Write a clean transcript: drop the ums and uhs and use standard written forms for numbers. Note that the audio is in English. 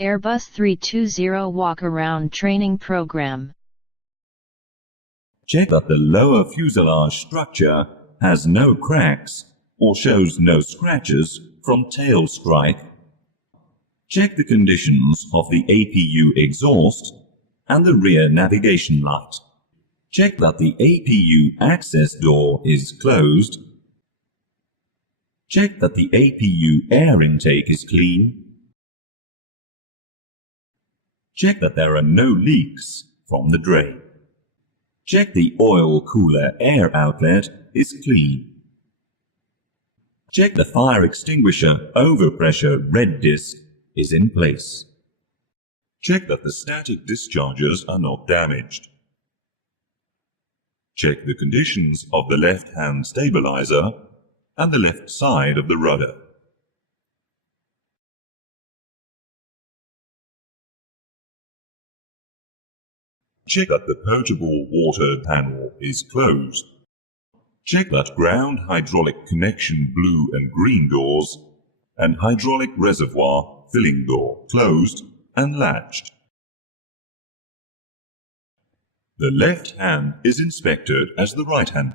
Airbus 320 Walkaround Training Program. Check that the lower fuselage structure has no cracks or shows no scratches from tail strike. Check the conditions of the APU exhaust and the rear navigation light. Check that the APU access door is closed. Check that the APU air intake is clean. Check that there are no leaks from the drain. Check the oil cooler air outlet is clean. Check the fire extinguisher overpressure red disc is in place. Check that the static discharges are not damaged. Check the conditions of the left-hand stabilizer and the left side of the rudder. Check that the potable water panel is closed. Check that ground hydraulic connection blue and green doors and hydraulic reservoir filling door closed and latched. The left hand is inspected as the right hand.